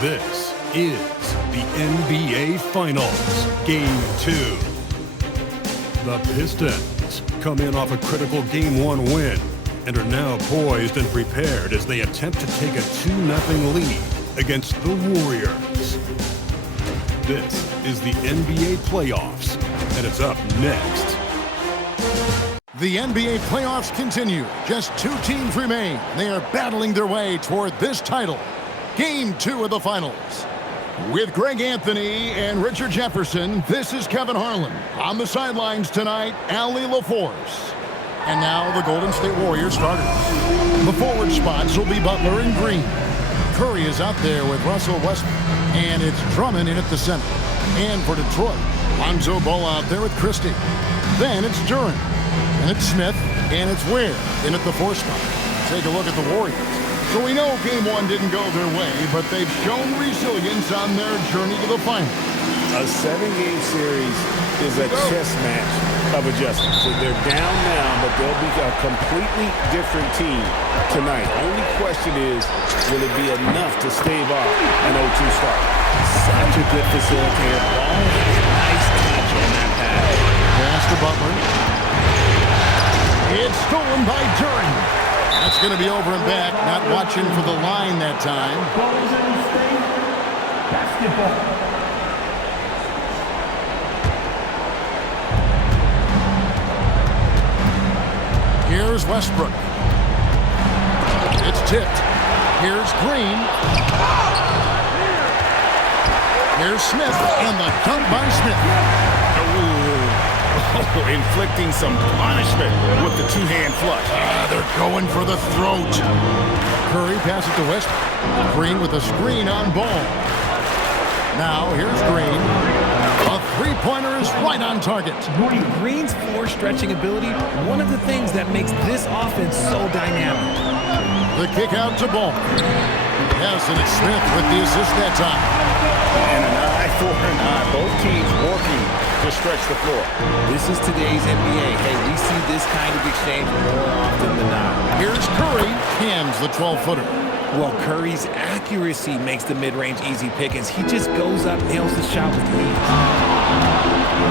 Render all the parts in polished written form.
This is the NBA Finals, Game 2. The Pistons come in off a critical Game 1 win and are now poised and prepared as they attempt to take a 2-0 lead against the Warriors. This is the NBA Playoffs, and it's up next. The NBA playoffs continue. Just 2 teams remain. They are battling their way toward this title. Game 2 of the finals. With Greg Anthony and Richard Jefferson, this is Kevin Harlan. On the sidelines tonight, Allie LaForce. And now the Golden State Warriors starters. The forward spots will be Butler and Green. Curry is out there with Russell Westbrook. And it's Drummond in at the center. And for Detroit, Lonzo Ball out there with Christie. Then it's Duran. And it's Smith, and it's Ware in at the 4 spot. Take a look at the Warriors. So we know Game 1 didn't go their way, but they've shown resilience on their journey to the final. A 7-game series is a chess match of adjustments. So they're down now, but they'll be a completely different team tonight. Only question is, will it be enough to stave off an 0-2 start? Such a good facilitator. Ball has a nice touch on that pass. Pass to Butler. It's stolen by Duran. That's going to be over and back. Not watching for the line that time. Golden State basketball. Here's Westbrook. It's tipped. Here's Green. Here's Smith, and the dunk by Smith. Inflicting some punishment with the 2-hand flush. They're going for the throat. Curry passes to Westbrook. Green with a screen on Ball. Now here's Green. A 3-pointer is right on target. Green's floor stretching ability, one of the things that makes this offense so dynamic. The kick out to Ball. Yes, and it's Smith with the assist that time. And an eye for an eye. Both teams working to stretch the floor. This is today's NBA. Hey, we see this kind of exchange more often than not. Here's Curry. Hams the 12-footer. Well, Curry's accuracy makes the mid-range easy pickings. He just goes up, nails the shot with ease.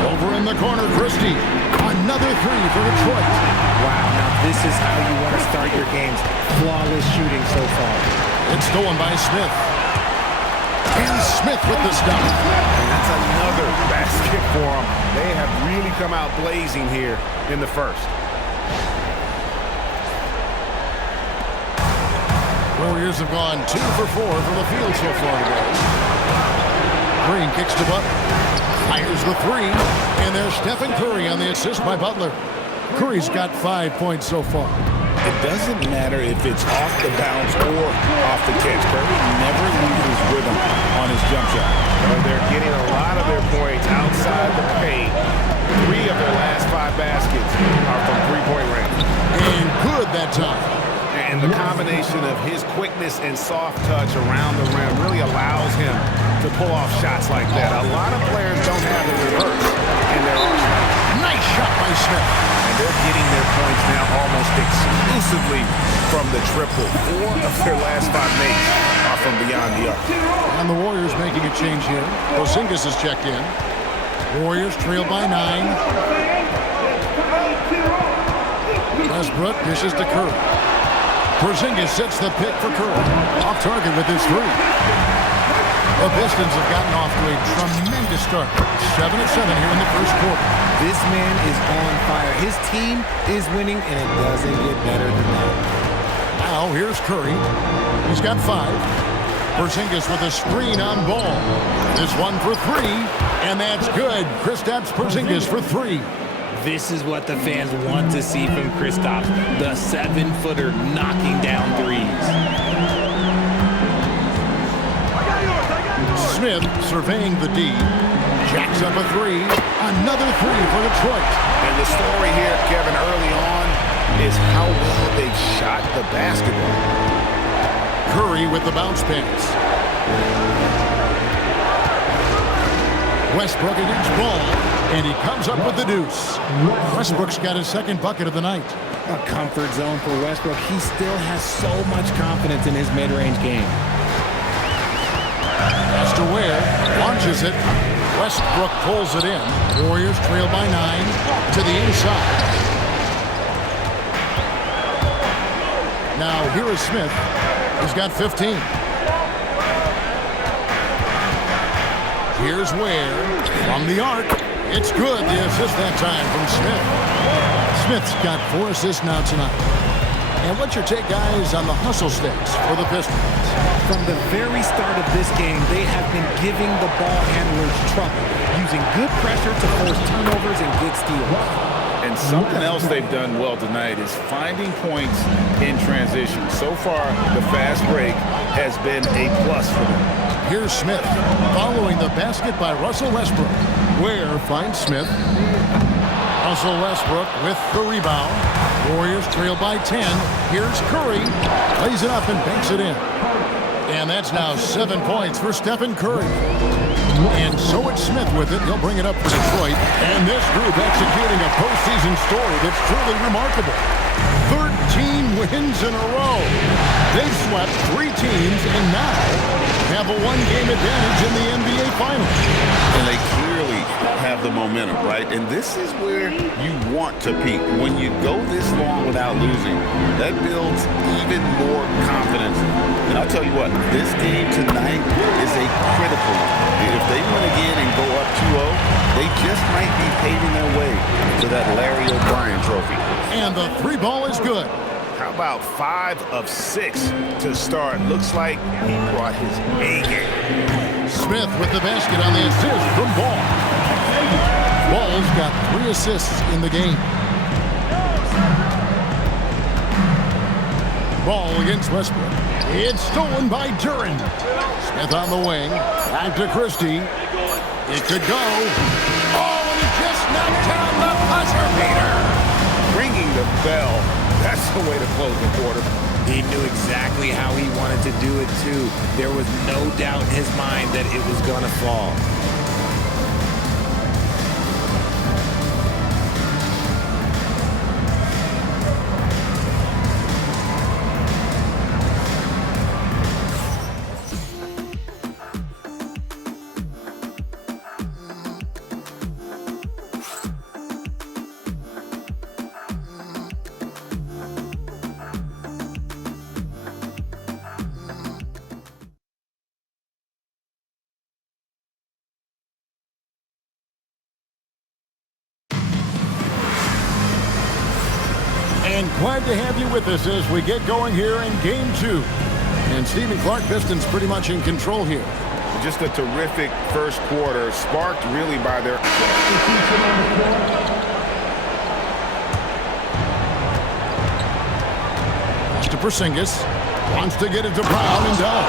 Over in the corner, Christie. Another 3 for Detroit. Wow, now this is how you want to start your games. Flawless shooting so far. It's stolen by Smith. And Smith with the stop. And that's another basket for them. They have really come out blazing here in the first. Warriors have gone 2 for 4 from the field so far today. Green kicks to Butler. Fires the 3. And there's Stephen Curry on the assist by Butler. Curry's got 5 points so far. It doesn't matter if it's off the bounce or off the catch. Curry never loses rhythm on his jump shot. Well, they're getting a lot of their points outside the paint. 3 of their last 5 baskets are from 3-point range. And good that time. And the combination of his quickness and soft touch around the rim really allows him to pull off shots like that. A lot of players don't have the reverse in their arsenal. Nice shot by Smith. And they're getting their points now almost exclusively from the triple. 4 of their last 5 makes are from beyond the arc. And the Warriors making a change here. Porzingis is checked in. Warriors trail by 9. Westbrook dishes to Curry. Porzingis sets the pick for Curry. Off target with his 3. The Pistons have gotten off to a tremendous start. 7-7 here in the first quarter. This man is on fire. His team is winning, and it doesn't get better than that. Now here's Curry. He's got 5. Porzingis with a screen on Ball. This one for 3, and that's good. Kristaps Porzingis for 3. This is what the fans want to see from Kristaps, the 7-footer knocking down threes. Smith surveying the D. Jacks up a 3. Another 3 for Detroit. And the story here, Kevin, early on is how well they shot the basketball. Curry with the bounce pass. Westbrook against Ball, and he comes up with the deuce. Westbrook's got his 2nd bucket of the night. A comfort zone for Westbrook. He still has so much confidence in his mid-range game. to Ware. Launches it. Westbrook pulls it in. Warriors trail by 9 to the inside. Now here is Smith. He's got 15. Here's Ware from the arc. It's good. The assist that time from Smith. Smith's got 4 assists now tonight. And what's your take, guys, on the hustle stakes for the Pistons? From the very start of this game, they have been giving the ball handlers trouble, using good pressure to force turnovers and get steals. And something else they've done well tonight is finding points in transition. So far, the fast break has been a plus for them. Here's Smith following the basket by Russell Westbrook. Ware finds Smith. Russell Westbrook with the rebound. Warriors trail by 10. Here's Curry. Lays it up and banks it in. And that's now 7 points for Stephen Curry. And so it's Smith with it. He'll bring it up for Detroit. And this group executing a postseason story that's truly remarkable. 13 wins in a row. They've swept 3 teams and now have a 1-game advantage in the NBA Finals. And they clearly have the momentum, right? And this is where you want to peak. When you go this long without losing, that builds even more confidence. And I'll tell you what, this game tonight is a critical one. If they win again and go up 2-0, they just might be paving their way to that Larry O'Brien trophy. And the 3 ball is good. How about 5 of 6 to start? Looks like he brought his A game. Smith with the basket on the assist from Ball. Ball's got 3 assists in the game. Ball against Westbrook. It's stolen by Duran. Smith on the wing. Back to Christie. It could go. Oh, and he just knocked down the buzzer beater. Ringing the bell. That's the way to close the quarter. He knew exactly how he wanted to do it, too. There was no doubt in his mind that it was going to fall. And glad to have you with us as we get going here in Game 2. And Stephen Clark, Pistons pretty much in control here. Just a terrific first quarter, sparked really by their... Pass to Porzingis. Wants to get it to Brown and does.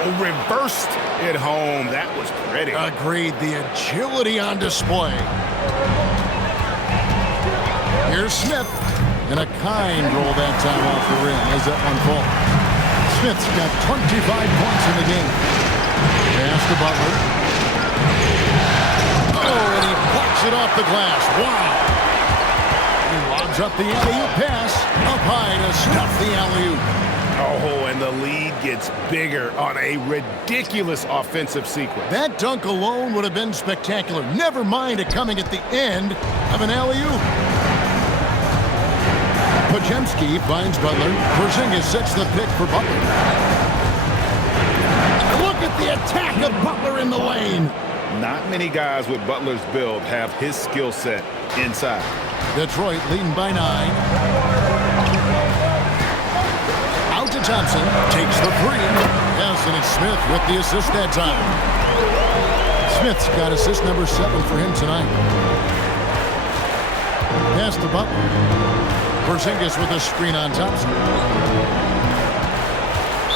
Oh, reversed it home. That was pretty. Agreed. The agility on display. Here's Smith. And a kind roll that time off the rim as that one falls. Smith's got 25 points in the game. Pass to Butler. Oh, and he blocks it off the glass. Wow. He lobs up the alley-oop pass. Up high to stuff the alley-oop. Oh, and the lead gets bigger on a ridiculous offensive sequence. That dunk alone would have been spectacular. Never mind it coming at the end of an alley-oop. Podziemski finds Butler. Porzingis sets the pick for Butler. Look at the attack of Butler in the lane. Not many guys with Butler's build have his skill set inside. Detroit leading by 9. Out to Thompson. Takes the 3. Yes, and it's Smith with the assist that time. Smith's got assist number 7 for him tonight. Pass to Butler. Porzingis with a screen on Thompson.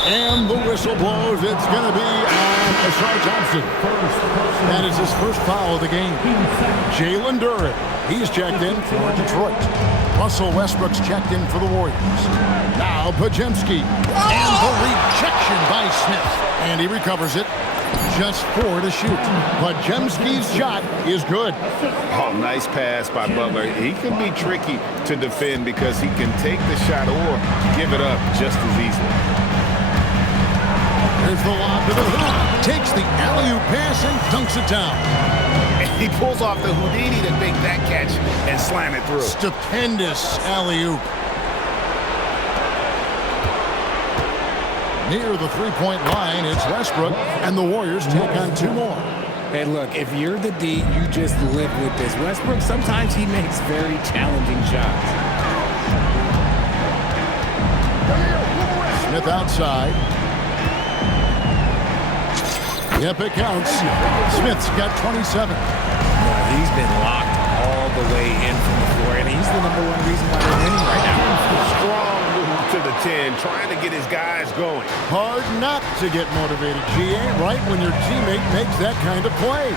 And the whistle blows. It's going to be on Ashar Thompson. That is his first foul of the game. Jalen Duran. He's checked in for Detroit. Russell Westbrook's checked in for the Warriors. Now Podziemski. And the rejection by Smith. And he recovers it. Just 4 to shoot. Podziemski's shot is good. Oh, nice pass by Butler. He can be tricky to defend because he can take the shot or give it up just as easily. Here's the lob to the hoop. Takes the alley-oop pass and dunks it down. And he pulls off the Houdini to make that catch and slam it through. Stupendous alley-oop. Near the three-point line, it's Westbrook, and the Warriors take on two more. Hey, look, if you're the D, you just live with this. Westbrook, sometimes he makes very challenging shots. Smith outside. Yep, it counts. Smith's got 27. He's been locked all the way in from the floor, and he's the #1 reason why they're winning right now. Strong move to the 10, trying to get his guys going. Hard not to get motivated, GA, right when your teammate makes that kind of play.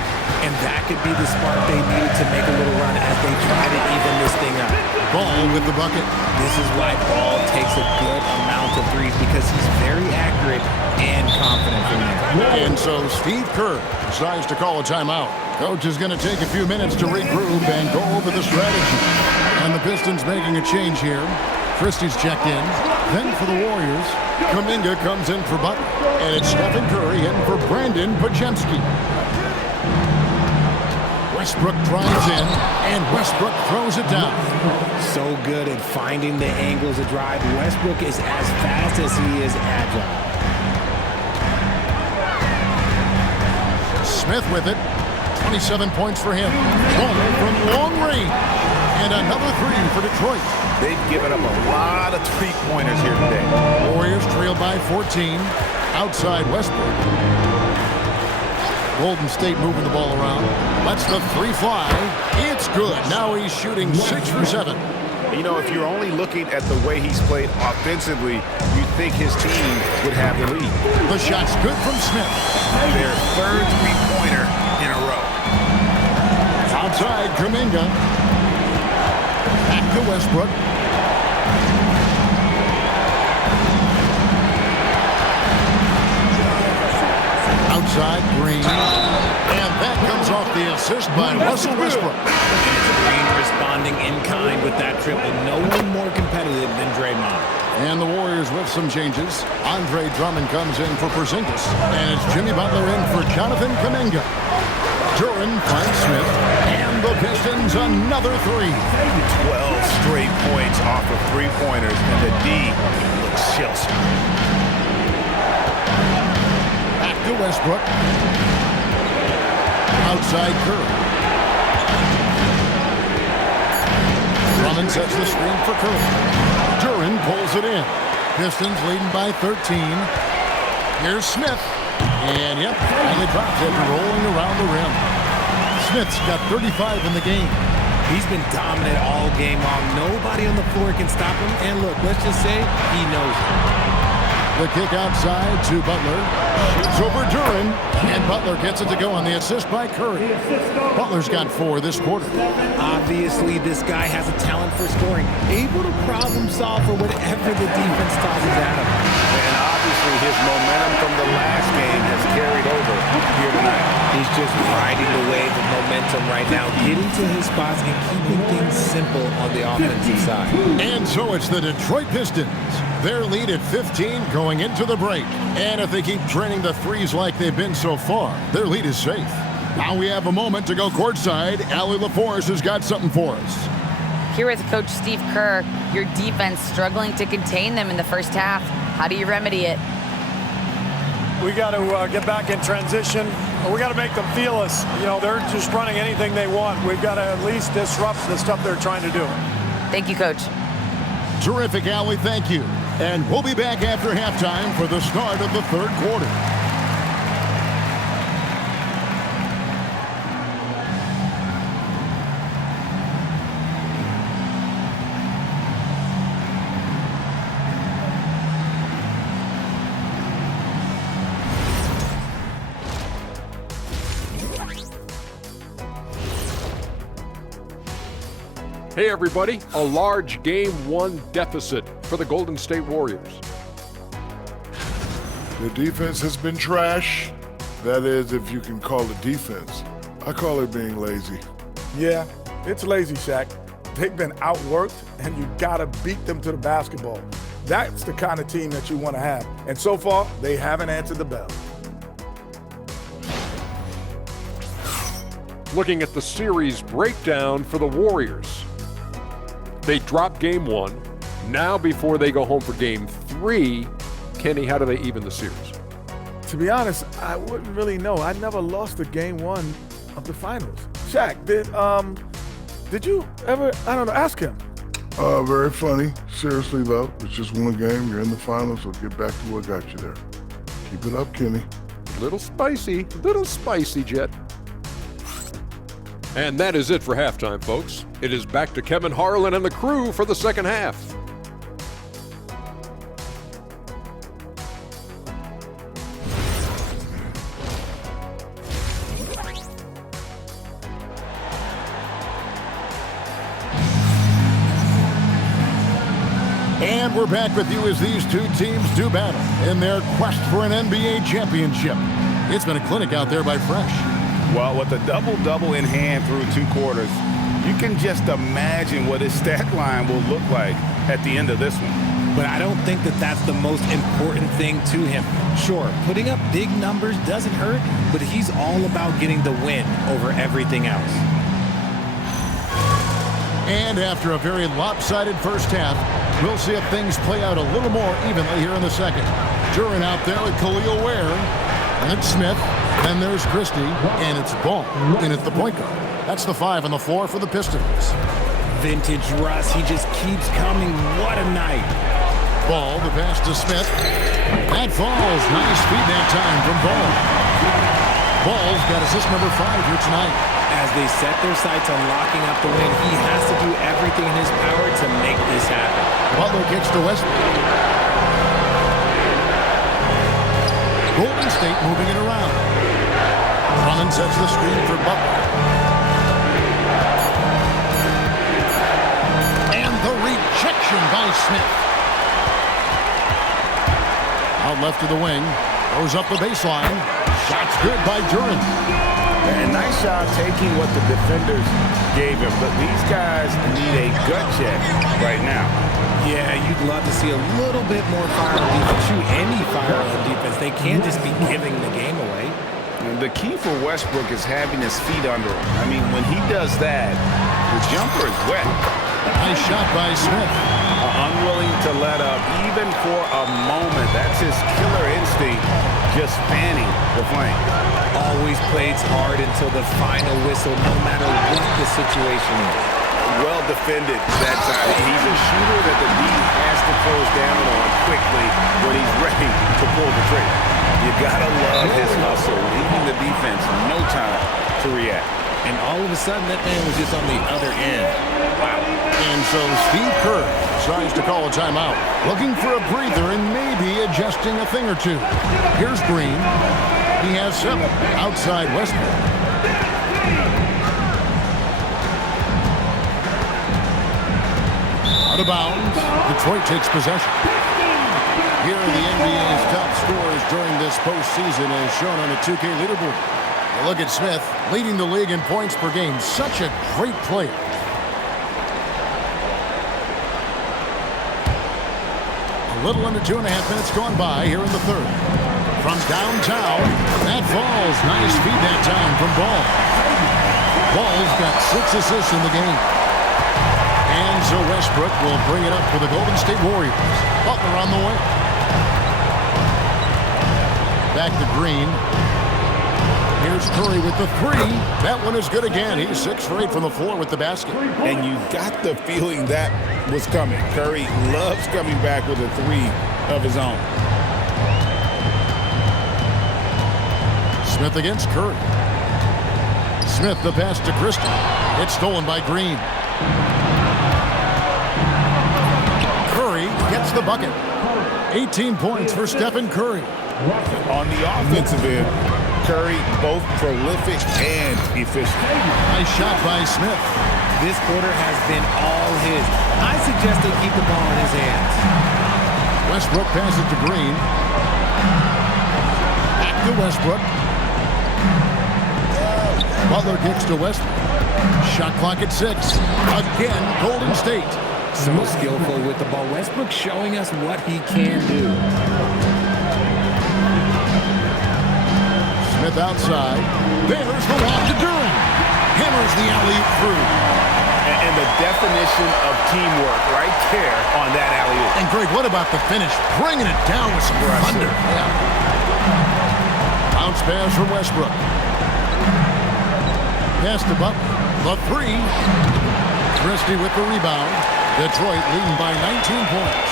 And that could be the spark they needed to make a little run as they try to even this thing up. Ball with the bucket. This is why Ball takes a good amount of threes, because he's very accurate and confident from there. And so Steve Kerr decides to call a timeout. Coach is going to take a few minutes to regroup and go over the strategy. And the Pistons making a change here. Christie's checked in. Then for the Warriors, Kuminga comes in for Butler. And it's Stephen Curry in for Brandon Podziemski. Westbrook drives in, and Westbrook throws it down. So good at finding the angles of drive. Westbrook is as fast as he is agile. Smith with it. 27 points for him. One from long range. And another three for Detroit. They've given up a lot of three-pointers here today. Warriors trail by 14. Outside Westbrook. Golden State moving the ball around. Lets the three fly. It's good. Now he's shooting 6 for 7. You know, if you're only looking at the way he's played offensively, you'd think his team would have the lead. The shot's good from Smith. Their third three-pointer in a row. Outside Kuminga. Back to Westbrook. Outside Green. And that comes off the assist by Russell Westbrook. Green responding in kind with that triple. No one more competitive than Draymond. And the Warriors with some changes. Andre Drummond comes in for Porzingis. And it's Jimmy Butler in for Jonathan Kuminga. Duran finds Smith. And the Pistons another three. 12 straight points off of three-pointers, and the D looks shell-shocked. Back to Westbrook. Outside Curry. Drummond sets the screen for Curry. Duran pulls it in. Pistons leading by 13. Here's Smith. And yep, finally drops after rolling around the rim. Smith's got 35 in the game. He's been dominant all game long. Nobody on the floor can stop him. And look, let's just say he knows it. The kick outside to Butler. Shoots over Duran. And Butler gets it to go on the assist by Curry. Butler's got 4 this quarter. Obviously, this guy has a talent for scoring. Able to problem solve for whatever the defense tosses at him. And obviously his momentum from the last game has carried over here tonight. He's just riding the wave of momentum right now, getting to his spots and keeping things simple on the offensive side. And so it's the Detroit Pistons. Their lead at 15 going into the break. And if they keep draining the threes like they've been so far, their lead is safe. Now we have a moment to go courtside. Allie LaForce has got something for us. Here with Coach Steve Kerr, your defense struggling to contain them in the first half. How do you remedy it? We got to get back in transition. We got to make them feel us. You know, they're just running anything they want. We've got to at least disrupt the stuff they're trying to do. Thank you, Coach. Terrific, Allie. Thank you. And we'll be back after halftime for the start of the third quarter. Hey everybody, a large Game 1 deficit for the Golden State Warriors. The defense has been trash. That is, if you can call it defense. I call it being lazy. Yeah, it's lazy, Shaq. They've been outworked, and you gotta beat them to the basketball. That's the kind of team that you want to have. And so far, they haven't answered the bell. Looking at the series breakdown for the Warriors. They dropped game 1. Now before they go home for game 3, Kenny, how do they even the series? To be honest, I wouldn't really know. I never lost a game 1 of the finals. Shaq, did you ever, I don't know, ask him. Very funny. Seriously, though, it's just one game. You're in the finals, so get back to what got you there. Keep it up, Kenny. Little spicy, Jet. And that is it for halftime, folks. It is back to Kevin Harlan and the crew for the second half. And we're back with you as these two teams do battle in their quest for an NBA championship. It's been a clinic out there by Fresh. Well, with a double-double in hand through 2 quarters, you can just imagine what his stat line will look like at the end of this one. But I don't think that that's the most important thing to him. Sure, putting up big numbers doesn't hurt, but he's all about getting the win over everything else. And after a very lopsided first half, we'll see if things play out a little more evenly here in the second. Duran out there with Khalil Ware, and it's Smith, then there's Christie, and it's Ball in at the point guard. That's the 5 on the floor for the Pistons. Vintage Russ, he just keeps coming. What a night. Ball, the pass to Smith. That falls. Nice feed that time from Ball. Ball's got assist number 5 here tonight. As they set their sights on locking up the win, he has to do everything in his power to make this happen. Butler kicks to Westbrook. Golden State moving it around. Drummond sets the screen for Butler. And the rejection by Smith. Out left to the wing. Goes up the baseline. Shot's good by Duran. And nice job taking what the defenders gave him. But these guys need a gut check right now. Yeah, you'd love to see a little bit more fire on defense. Shoot any fire on defense. They can't just be giving the game away. And the key for Westbrook is having his feet under him. I mean, when he does that, the jumper is wet. Nice shot by Smith. Unwilling to let up even for a moment. That's his killer instinct, just fanning the flame. Always plays hard until the final whistle, no matter what the situation is. Well defended that time. He's a shooter that the D has to close down on quickly when he's ready to pull the trigger. You gotta love his hustle, leaving the defense no time to react. And all of a sudden, that man was just on the other end. Wow. And so Steve Kerr tries to call a timeout, looking for a breather and maybe adjusting a thing or two. Here's Green. He has 7 outside Westbrook. Out of bounds. Detroit takes possession. Here are the NBA's top scorers during this postseason as shown on the 2K leaderboard. Look at Smith leading the league in points per game. Such a great player. A little under 2.5 minutes gone by here in the third. From downtown, that falls. Nice feed that time from Ball. Ball's got 6 assists in the game. And so Westbrook will bring it up for the Golden State Warriors. Butler on the way. Back to Green. Here's Curry with the 3. That one is good again. He's 6 for 8 from the floor with the basket. And you got the feeling that was coming. Curry loves coming back with a 3 of his own. Smith against Curry. Smith the pass to Christie. It's stolen by Green. Curry gets the bucket. 18 points for Stephen Curry. On the offensive end, Curry both prolific and efficient. Nice shot by Smith. This quarter has been all his. I suggest they keep the ball in his hands. Westbrook passes to Green. Back to Westbrook. Butler kicks to Westbrook. Shot clock at 6. Again, Golden State So skillful with the ball. Westbrook showing us what he can do. Smith outside. There's the lob to Durham. Hammers the alley-oop through. And the definition of teamwork right there on that alley-oop. And Greg, what about the finish? Bringing it down with some thunder. Yeah. Bounce pass from Westbrook. Pass to Butler. The three. Christie with the rebound. Detroit leading by 19 points.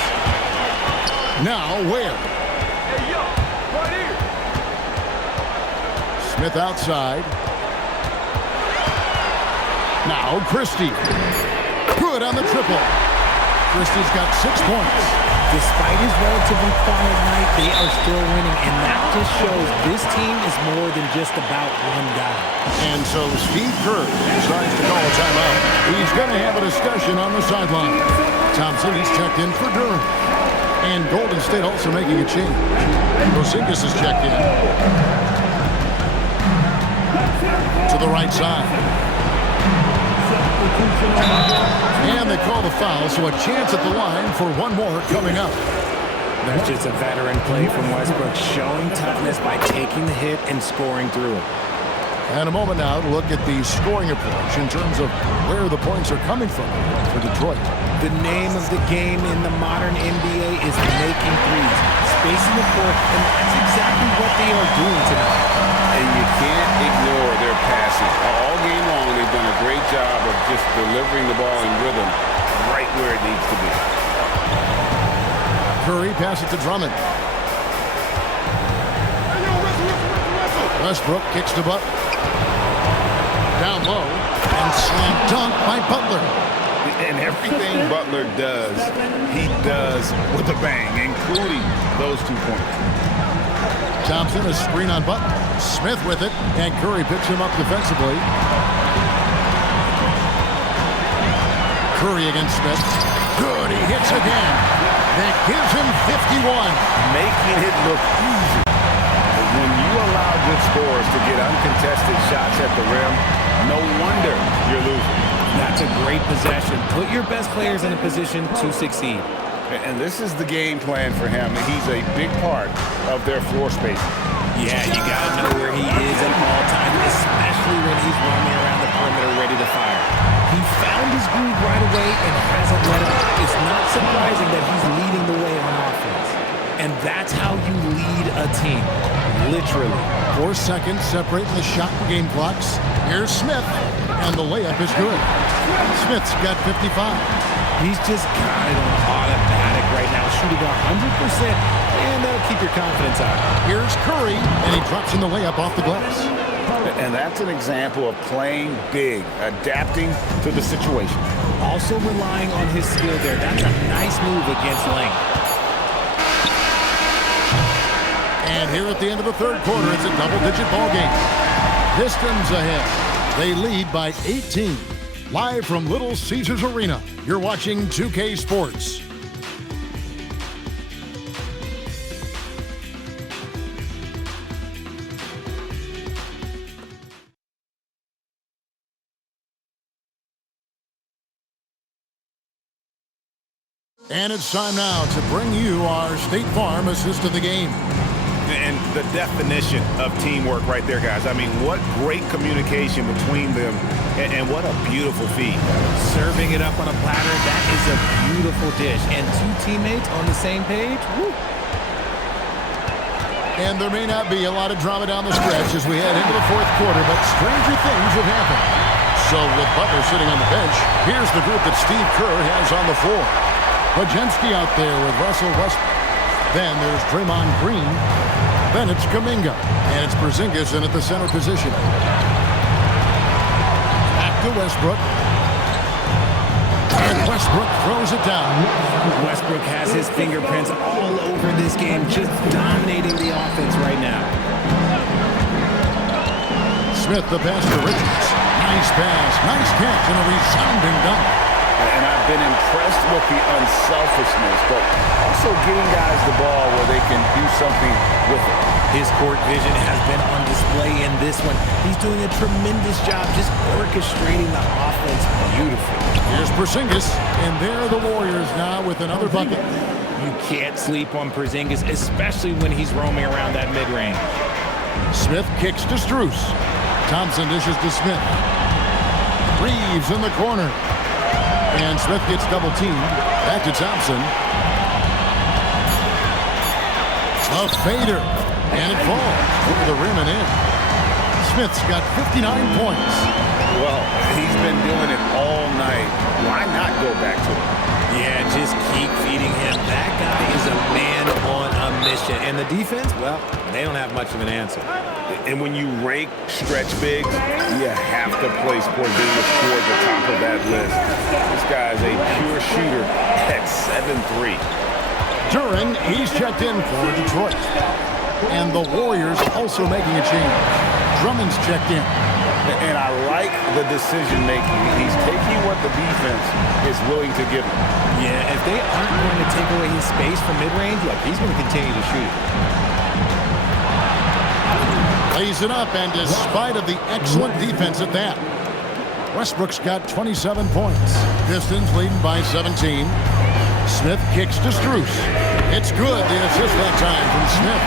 Now Ware. Hey, yo, right here. Smith outside. Now Christie. Good on the triple. Christie's got 6 points. Despite his relatively quiet night, they are still winning, and that just shows this team is more than just about one guy. And so Steve Kerr decides to call a timeout. He's going to have a discussion on the sideline. Thompson, he's checked in for Durham. And Golden State also making a change. Porzingis is checked in. To the right side. And they call the foul, so a chance at the line for one more coming up. That's just a veteran play from Westbrook, showing toughness by taking the hit and scoring through it. And a moment now to look at the scoring approach in terms of where the points are coming from for Detroit. The name of the game in the modern NBA is making threes, spacing the court, and that's exactly what they are doing tonight. And you can't ignore their passing. All game long, they've done a great job of just delivering the ball in rhythm right where it needs to be. Curry pass it to Drummond. Westbrook kicks to Butler. Down low and slam dunk by Butler. And everything Butler does, he does with a bang, including those 2 points. Thompson, a screen on Butler. Smith with it, and Curry picks him up defensively. Curry against Smith. Good, he hits again. That gives him 51. Making it look easy. But when you allow good scorers to get uncontested shots at the rim, no wonder you're losing. That's a great possession. Put your best players in a position to succeed. And this is the game plan for him. He's a big part of their floor space. Yeah, you got to know where he is at all times, especially when he's roaming around the perimeter ready to fire. He found his groove right away and hasn't let up. It's not surprising that he's leading the way on offense. And that's how you lead a team, literally. 4 seconds separating the shot and game clocks. Here's Smith, and the layup is good. Smith's got 55. He's just got it on automatic right now, shooting 100%, and that'll keep your confidence high. Here's Curry, and he drops in the layup off the glass. And that's an example of playing big, adapting to the situation. Also relying on his skill there. That's a nice move against length. And here at the end of the third quarter, it's a double-digit ball game. Pistons ahead. They lead by 18. Live from Little Caesars Arena, you're watching 2K Sports. And it's time now to bring you our State Farm assist of the game. And the definition of teamwork right there, guys. I mean, what great communication between them, and what a beautiful feed. Serving it up on a platter, that is a beautiful dish. And 2 teammates on the same page, woo. And there may not be a lot of drama down the stretch as we head into the fourth quarter, but stranger things have happened. So with Butler sitting on the bench, here's the group that Steve Kerr has on the floor. Wojcinski out there with Russell Westbrook. Then there's Draymond Green. Then it's Kuminga. And it's Porzingis in at the center position. Back to Westbrook. And Westbrook throws it down. Westbrook has his fingerprints all over this game, just dominating the offense right now. Smith, the pass to Richards. Nice pass, nice catch, and a resounding dunk. And I've been impressed with the unselfishness, but also getting guys the ball where they can do something with it. His court vision has been on display in this one. He's doing a tremendous job just orchestrating the offense beautiful. Here's Porzingis, and there the Warriors now with another bucket. You can't sleep on Porzingis, especially when he's roaming around that mid-range. Smith kicks to Strus. Thompson dishes to Smith. Reeves in the corner. And Smith gets double-teamed. Back to Thompson. A fader. And it falls over the rim and in. Smith's got 59 points. Well, he's been doing it all night. Why not go back to him? Yeah, just keep feeding him. That guy is a man on a mission. And the defense, well, they don't have much of an answer. And when you rank stretch bigs, you have to place Porzingis toward the top of that list. This guy is a pure shooter at 7'3". Duren, he's checked in for Detroit. And the Warriors also making a change. Drummond's checked in. And I like the decision-making. He's taking what the defense is willing to give him. Yeah, if they aren't going to take away his space from mid-range, look, he's going to continue to shoot it. Lays it up, and despite of the excellent defense at that, Westbrook's got 27 points. Pistons leading by 17. Smith kicks to Strus. It's good, the assist that time from Smith.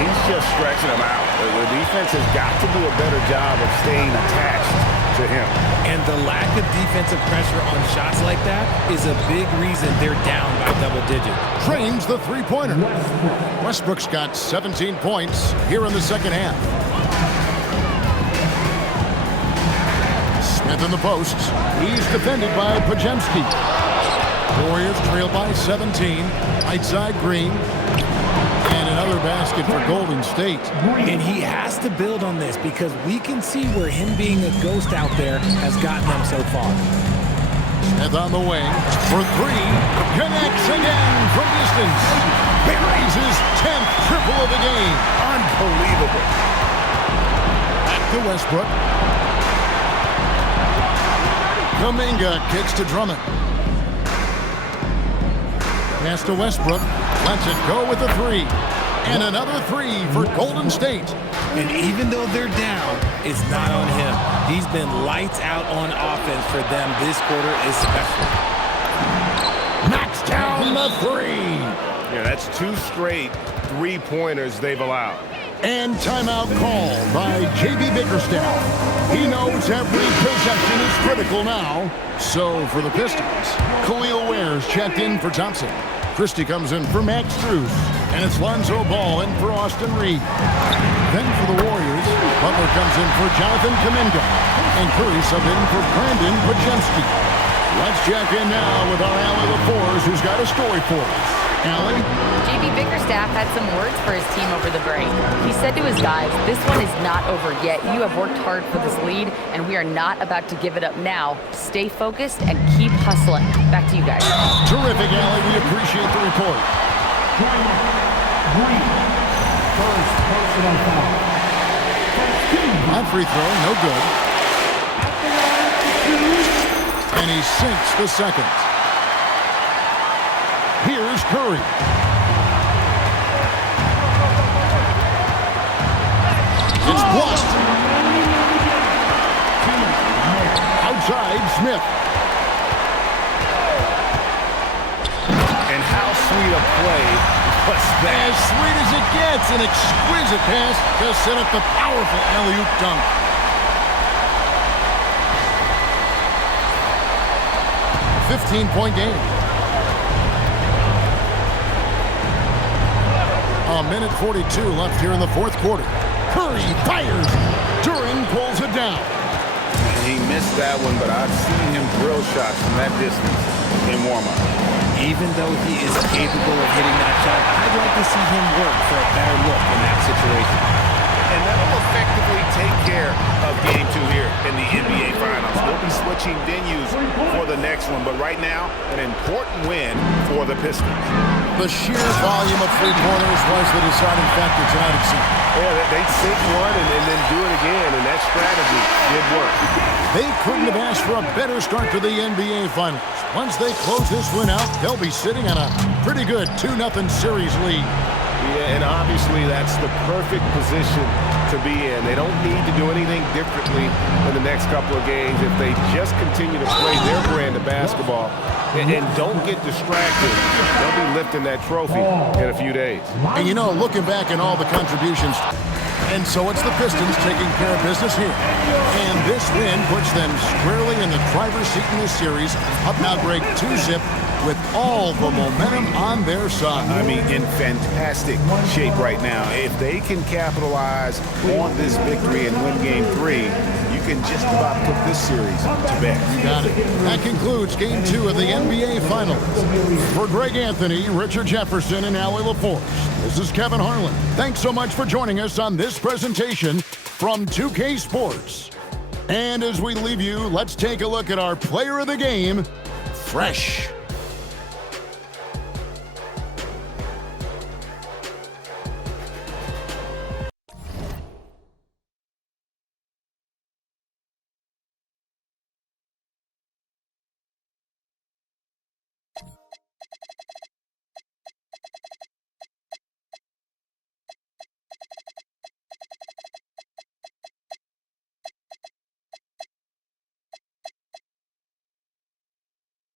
He's just stretching him out. The defense has got to do a better job of staying attached to him. And the lack of defensive pressure on shots like that is a big reason they're down by double digits. Trains the three-pointer. Westbrook's got 17 points here in the second half. Smith in the post. He's defended by Podziemski. Warriors trail by 17. Right side Green. And another basket for Golden State. And he has to build on this because we can see where him being a ghost out there has gotten them so far. Smith on the wing for three. Connects again from distance. Buries his 10th triple of the game. Unbelievable. Back to Westbrook. Kuminga kicks to Drummond. Pass to Westbrook. Lets it go with a three. And another three for Golden State. And even though they're down, it's not on him. He's been lights out on offense for them this quarter especially. Knocks down the three. Yeah, that's 2 straight three-pointers they've allowed. And timeout called by J.B. Bickerstaff. He knows every possession is critical now. So for the Pistons, Khalil Ware's checked in for Thompson. Christie comes in for Max Strus. And it's Lonzo Ball in for Austin Reed. Then for the Warriors, Butler comes in for Jonathan Kuminga. And Curry subbed in for Brandon Podziemski. Let's check in now with our Allie LaForce, who's got a story for us. Allie? J.B. Bickerstaff had some words for his team over the break. He said to his guys, "This one is not over yet. You have worked hard for this lead, and we are not about to give it up now. Stay focused and keep hustling." Back to you guys. Terrific, Allie. We appreciate the report. First personal foul. That free throw, no good. And he sinks the second. Here's Curry. It's blocked. Outside, Smith. And how sweet a play was that? As sweet as it gets, an exquisite pass to set up the powerful alley-oop dunk. A 15-point game. A minute 42 left here in the fourth quarter. Curry fires. Duren pulls it down. He missed that one, but I've seen him drill shots from that distance in warm-up. Even though he is capable of hitting that shot, I'd like to see him work for a better look in that situation. And that'll effectively take care of Game 2 here in the NBA Finals. We'll be switching venues for the next one, but right now, an important win for the Pistons. The sheer volume of three-pointers was the deciding factor tonight, it seemed. Yeah, they'd sink one and then do it again, and that strategy did work. They couldn't have asked for a better start to the NBA Finals. Once they close this win out, they'll be sitting on a pretty good 2-0 series lead. Yeah, and obviously that's the perfect position to be in. They don't need to do anything differently in the next couple of games if they just continue to play their brand of basketball and don't get distracted. They'll be lifting that trophy in a few days. And, you know, looking back at all the contributions, and so it's the Pistons taking care of business here. And this win puts them squarely in the driver's seat in this series. Up now, Greg, 2-zip with all the momentum on their side. I mean, in fantastic shape right now. If they can capitalize on this victory and win Game 3, you can just about put this series to bed. You got it. That concludes Game 2 of the NBA Finals. For Greg Anthony, Richard Jefferson, and Allie LaForce, this is Kevin Harlan. Thanks so much for joining us on this presentation from 2K Sports. And as we leave you, let's take a look at our player of the game, Fresh.